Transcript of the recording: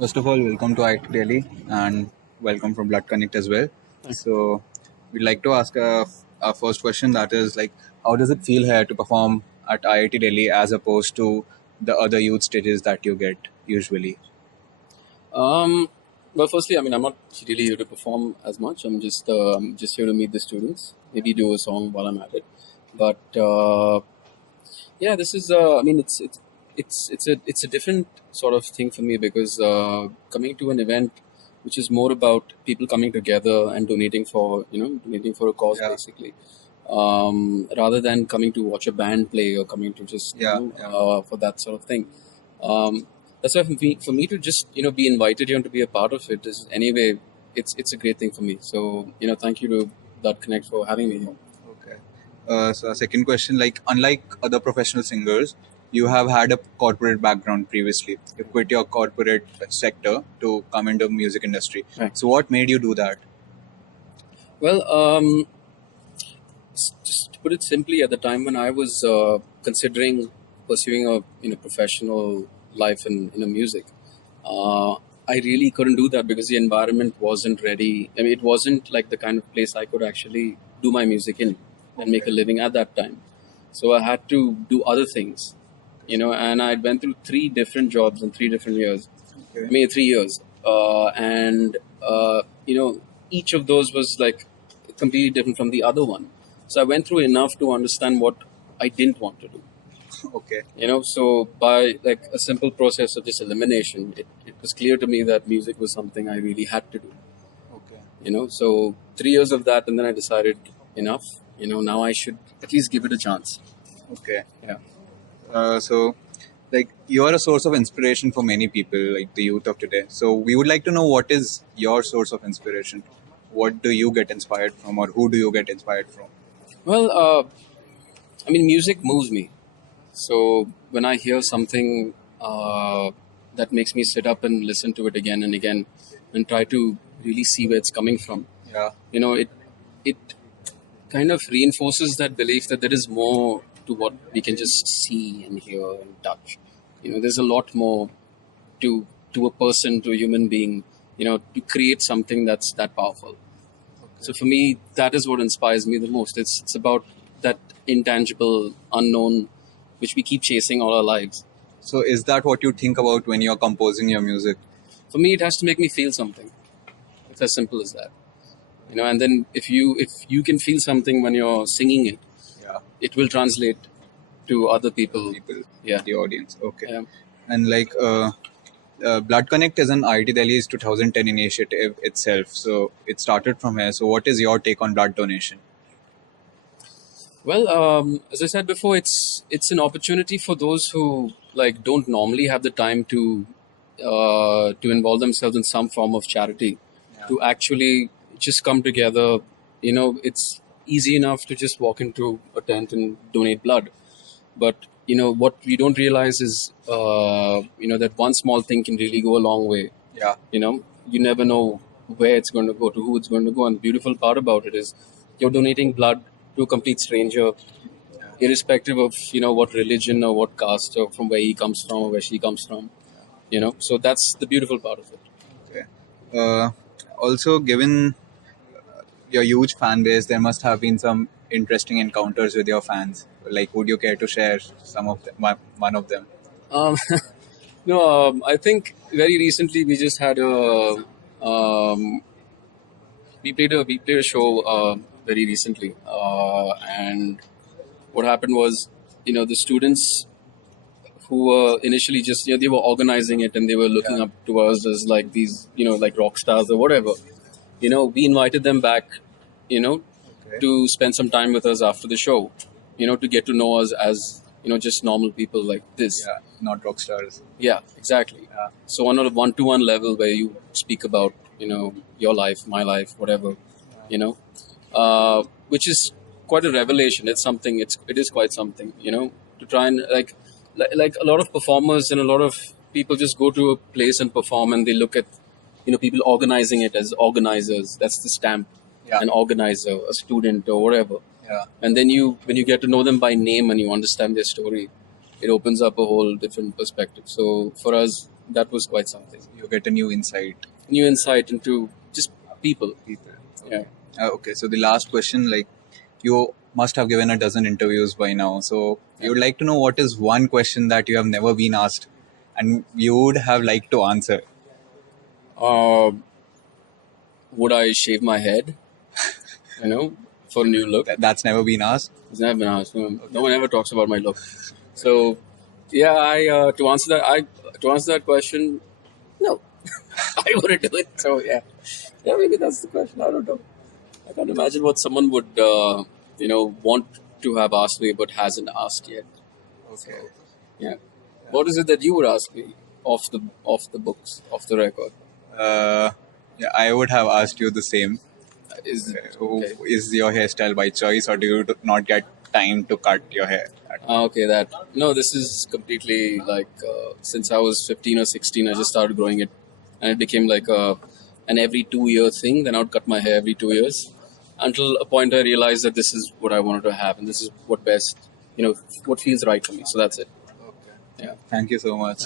First of all, welcome to IIT Delhi and welcome from Blood Connect as well. Thanks. So, we'd like to ask our first question, that is like, how does it feel here to perform at IIT Delhi as opposed to the other youth stages that you get usually? Um, well, firstly, I'm not really here to perform as much. I'm just here to meet the students. Maybe do a song while I'm at it. But yeah, this is. It's a different sort of thing for me because coming to an event which is more about people coming together and donating for a cause Yeah, basically, rather than coming to watch a band play or coming to just yeah. for that sort of thing. Um, that's why for me to just be invited here and to be a part of it is anyway it's a great thing for me. So thank you to Dot Connect for having me here. Okay. So, our second question, like, unlike other professional singers, you have had a corporate background previously. You quit your corporate sector to come into music industry. Right. So, what made you do that? Well, just to put it simply, at the time when I was considering pursuing a professional life in music, uh, I really couldn't do that because the environment wasn't ready. I mean, it wasn't like the kind of place I could actually do my music in and make a Okay. living at that time. So I had to do other things, and I went through three different jobs in 3 different years. I Okay. mean, 3 years, and each of those was like completely different from the other one. So I went through enough to understand what I didn't want to do. Okay. So by like a simple process of just elimination, it was clear to me that music was something I really had to do. Okay. So 3 years of that, and then I decided enough. Now I should at least give it a chance. Okay. Yeah. So, like, you are a source of inspiration for many people, like the youth of today. So, we would like to know, what is your source of inspiration? What do you get inspired from, or who do you get inspired from? Well, music moves me. So when I hear something that makes me sit up and listen to it again and again, and try to really see where it's coming from, Yeah. it kind of reinforces that belief that there is more to what we can just see and hear and touch. There's a lot more to a person, to a human being, to create something that's that powerful. So for me, that is what inspires me the most. It's about that intangible unknown, which we keep chasing all our lives. So, is that what you think about when you're composing your music? For me, it has to make me feel something. It's as simple as that. And then if you can feel something when you're singing it, Yeah. it will translate to other people. People, Yeah. the audience. Okay. Yeah. And like, Blood Connect is an IIT Delhi's 2010 initiative itself. So, it started from here. So, what is your take on blood donation? Well, as I said before, it's an opportunity for those who like don't normally have the time to involve themselves in some form of charity, Yeah. to actually just come together. It's easy enough to just walk into a tent and donate blood, but what we don't realize is that one small thing can really go a long way. Yeah. You never know where it's going to go, to who it's going to go, and the beautiful part about it is you're donating blood to a complete stranger, irrespective of what religion or what caste or from where he comes from or where she comes from. So that's the beautiful part of it. Okay. Also, given your huge fan base, there must have been some interesting encounters with your fans. Like, would you care to share some of them, one of them? um, I think very recently we just had a um, we played a show very recently, and what happened was, the students who were initially just they were organizing it and they were looking Yeah. up to us as like these like rock stars or whatever. We invited them back, you know, Okay. to spend some time with us after the show, to get to know us as just normal people like this. Yeah. Not rock stars. Yeah, exactly. Yeah. So on a one-to-one level where you speak about your life, my life, whatever, you know, which is quite a revelation. It's something. It is quite something. To try and like a lot of performers and a lot of people just go to a place and perform and they look at people organizing it as organizers. That's the stamp. Yeah. An organizer, a student, or whatever. Yeah. And then when you get to know them by name and you understand their story, it opens up a whole different perspective. So for us, that was quite something. You get a new insight. New insight into just people. People. Yeah. Okay, so the last question, like, you must have given a dozen interviews by now. So you would like to know what is one question that you have never been asked and you would have liked to answer. Would I shave my head? For a new look. That's never been asked. It's never been asked. No one ever talks about my look. So, yeah, I to answer that question, no, I wouldn't do it. So yeah, maybe that's the question. I don't know. I can't imagine what someone would want to have asked me but hasn't asked yet. Okay. Yeah. What is it that you would ask me off the books, off the record? Yeah, I would have asked you the same. Okay. Is your hairstyle by choice, or do you not get time to cut your hair? Okay, this is completely like since I was 15 or 16, I just started growing it, and it became like an every 2 year thing. Then I would cut my hair every 2 years until a point I realized that this is what I wanted to have, and this is what feels right for me. So that's it. Okay. Yeah. Thank you so much.